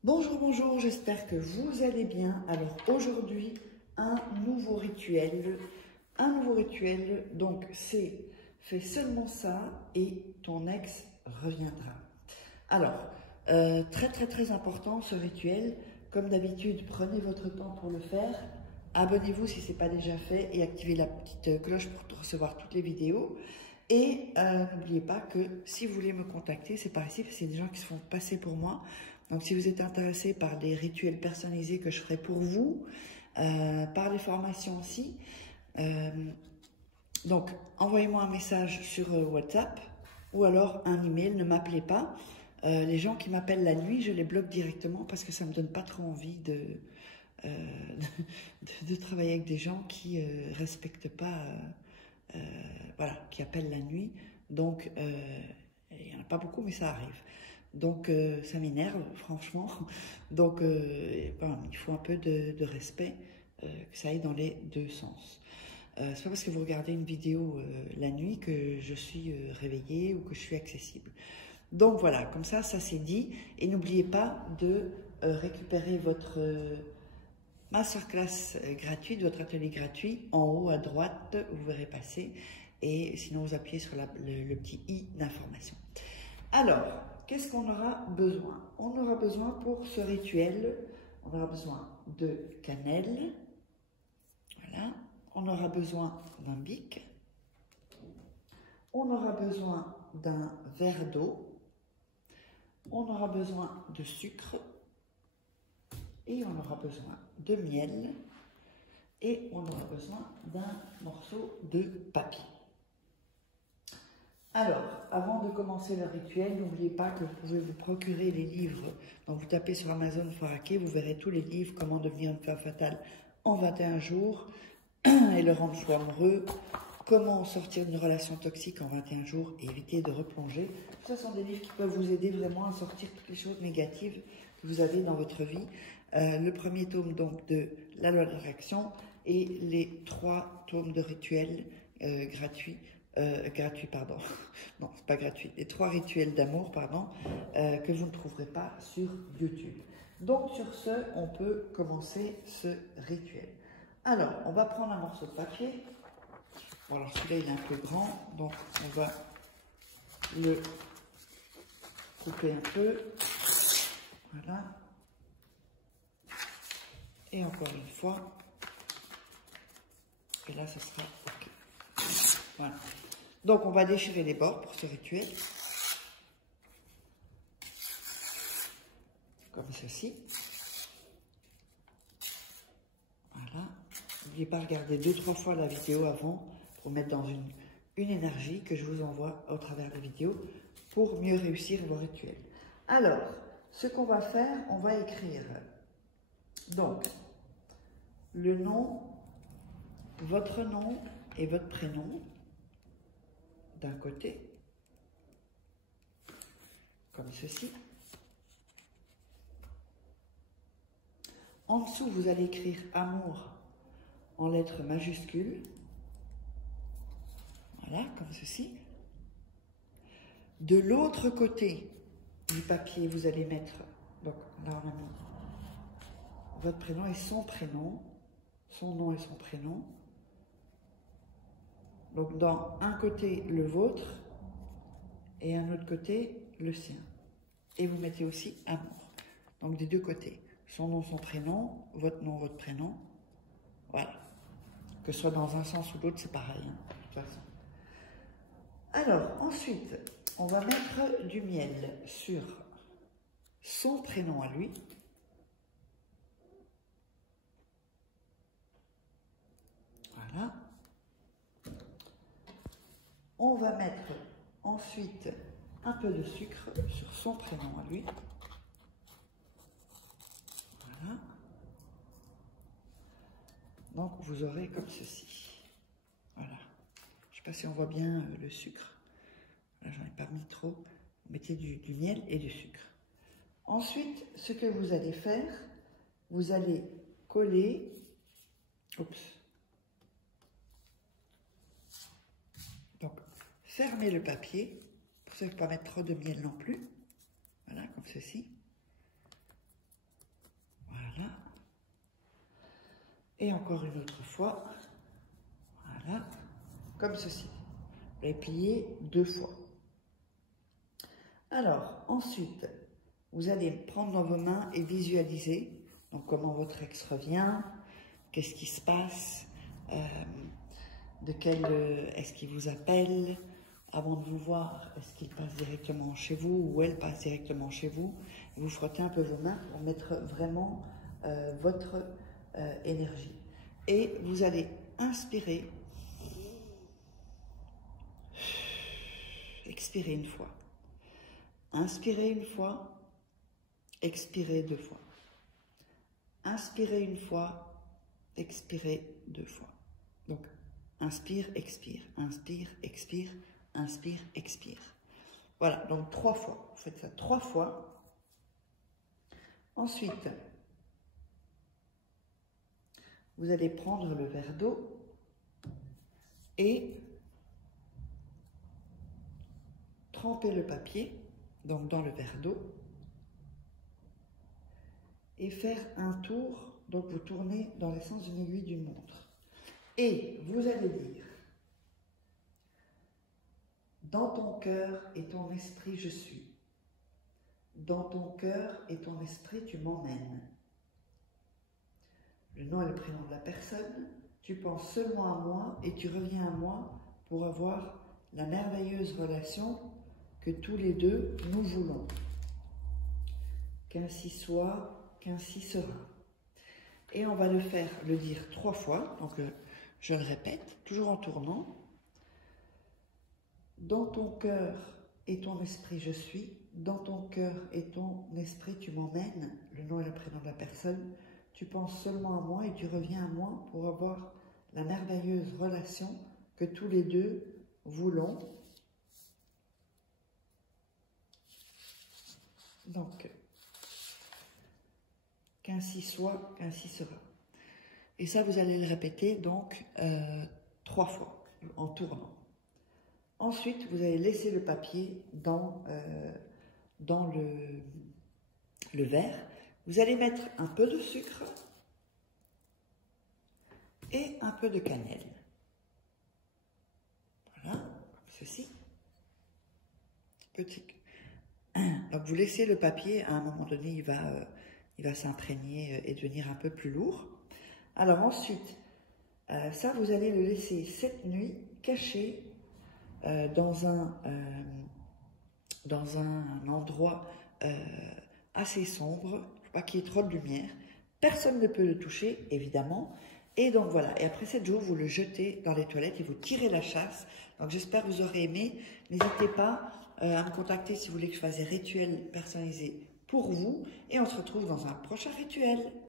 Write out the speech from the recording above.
Bonjour, bonjour, j'espère que vous allez bien. Alors aujourd'hui, un nouveau rituel. Donc c'est fais seulement ça et ton ex reviendra. Alors, très important ce rituel. Comme d'habitude, prenez votre temps pour le faire. Abonnez-vous si ce n'est pas déjà fait et activez la petite cloche pour recevoir toutes les vidéos. Et n'oubliez pas que si vous voulez me contacter, c'est par ici, parce qu'il y a des gens qui se font passer pour moi. Donc si vous êtes intéressé par des rituels personnalisés que je ferai pour vous, par les formations aussi, donc envoyez-moi un message sur WhatsApp ou alors un email, ne m'appelez pas. Les gens qui m'appellent la nuit, je les bloque directement parce que ça ne me donne pas trop envie de travailler avec des gens qui ne respectent pas, voilà, qui appellent la nuit. Donc, il n'y en a pas beaucoup, mais ça arrive. Donc, ça m'énerve, franchement. Donc, voilà, il faut un peu de respect, que ça aille dans les deux sens. C'est pas parce que vous regardez une vidéo la nuit que je suis réveillée ou que je suis accessible. Donc voilà, comme ça c'est dit. Et n'oubliez pas de récupérer votre masterclass gratuite, votre atelier gratuit. En haut à droite, vous verrez passer. Et sinon, vous appuyez sur le petit i d'information. Alors, qu'est-ce qu'on aura besoin? On aura besoin pour ce rituel, on aura besoin de cannelle. Voilà. On aura besoin d'un bic. On aura besoin d'un verre d'eau. On aura besoin de sucre. Et on aura besoin de miel. Et on aura besoin d'un morceau de papier. Alors, avant de commencer le rituel, n'oubliez pas que vous pouvez vous procurer les livres. Donc, vous tapez sur Amazon Foraké, vous verrez tous les livres, comment devenir une femme fatale en 21 jours et le rendre fou amoureux, comment sortir d'une relation toxique en 21 jours et éviter de replonger. Ce sont des livres qui peuvent vous aider vraiment à sortir toutes les choses négatives que vous avez dans votre vie. Le premier tome donc de la loi de l'attraction et les 3 tomes de rituels gratuits. Pardon. Non, c'est pas gratuit. Les 3 rituels d'amour, pardon, que vous ne trouverez pas sur YouTube. Donc, sur ce, on peut commencer ce rituel. Alors, on va prendre un morceau de papier. Bon, alors celui-là, il est un peu grand, donc on va le couper un peu. Voilà. Et encore une fois. Et là, ce sera OK. Voilà. Donc, on va déchirer les bords pour ce rituel. Comme ceci. Voilà. N'oubliez pas de regarder 2-3 fois la vidéo avant pour mettre dans une énergie que je vous envoie au travers des vidéos pour mieux réussir vos rituels. Alors, ce qu'on va faire, on va écrire donc le nom, votre nom et votre prénom d'un côté, comme ceci. En dessous, vous allez écrire amour en lettres majuscules. Voilà, comme ceci. De l'autre côté du papier, vous allez mettre, donc là on a mis votre prénom et son prénom, son nom et son prénom. Donc dans un côté le vôtre et un autre côté le sien. Et vous mettez aussi amour. Donc des deux côtés. Son nom, son prénom, votre nom, votre prénom. Voilà. Que ce soit dans un sens ou l'autre, c'est pareil, hein, de toute façon. Alors, ensuite, on va mettre du miel sur son prénom à lui. Voilà. On va mettre ensuite un peu de sucre sur son prénom à lui. Voilà. Donc, vous aurez comme ceci. Voilà. Je ne sais pas si on voit bien le sucre. Là, j'en ai pas mis trop. Mettez du miel et du sucre. Ensuite, ce que vous allez faire, vous allez coller. Oups. Donc, fermez le papier. Pour ça, il ne faut pas mettre trop de miel non plus. Voilà, comme ceci. Et encore une autre fois. Voilà. Comme ceci. Vous allez plier 2 fois. Alors, ensuite, vous allez prendre dans vos mains et visualiser donc comment votre ex revient, qu'est-ce qui se passe, est-ce qu'il vous appelle avant de vous voir, est-ce qu'il passe directement chez vous ou elle passe directement chez vous. Vous frottez un peu vos mains pour mettre vraiment votre énergie. Et vous allez inspirer, expirer une fois. Inspirez une fois, expirez 2 fois. Inspirez une fois, expirez 2 fois. Donc, inspire, expire, inspire, expire, inspire, expire. Voilà, donc 3 fois. Vous faites ça 3 fois. Ensuite, vous allez prendre le verre d'eau et tremper le papier donc dans le verre d'eau, et faire un tour, donc vous tournez dans le sens d'une aiguille d'une montre. Et vous allez dire, dans ton cœur et ton esprit je suis, dans ton cœur et ton esprit tu m'emmènes. Le nom et le prénom de la personne, tu penses seulement à moi et tu reviens à moi pour avoir la merveilleuse relation que tous les deux nous voulons. Qu'ainsi soit, qu'ainsi sera. Et on va le dire 3 fois, donc je le répète, toujours en tournant. Dans ton cœur et ton esprit je suis, dans ton cœur et ton esprit tu m'emmènes, le nom et le prénom de la personne, tu penses seulement à moi et tu reviens à moi pour avoir la merveilleuse relation que tous les deux voulons. Donc, qu'ainsi soit, qu'ainsi sera. Et ça, vous allez le répéter donc 3 fois en tournant. Ensuite, vous allez laisser le papier dans le verre. Vous allez mettre un peu de sucre et un peu de cannelle. Voilà, ceci. Petit. Donc vous laissez le papier, à un moment donné, il va s'imprégner et devenir un peu plus lourd. Alors ensuite, ça vous allez le laisser cette nuit caché dans un endroit assez sombre, il ne faut pas qu'il y ait trop de lumière. Personne ne peut le toucher, évidemment. Et donc voilà, et après 7 jours, vous le jetez dans les toilettes et vous tirez la chasse. Donc j'espère que vous aurez aimé. N'hésitez pas à me contacter si vous voulez que je fasse des rituels personnalisés pour vous. Et on se retrouve dans un prochain rituel.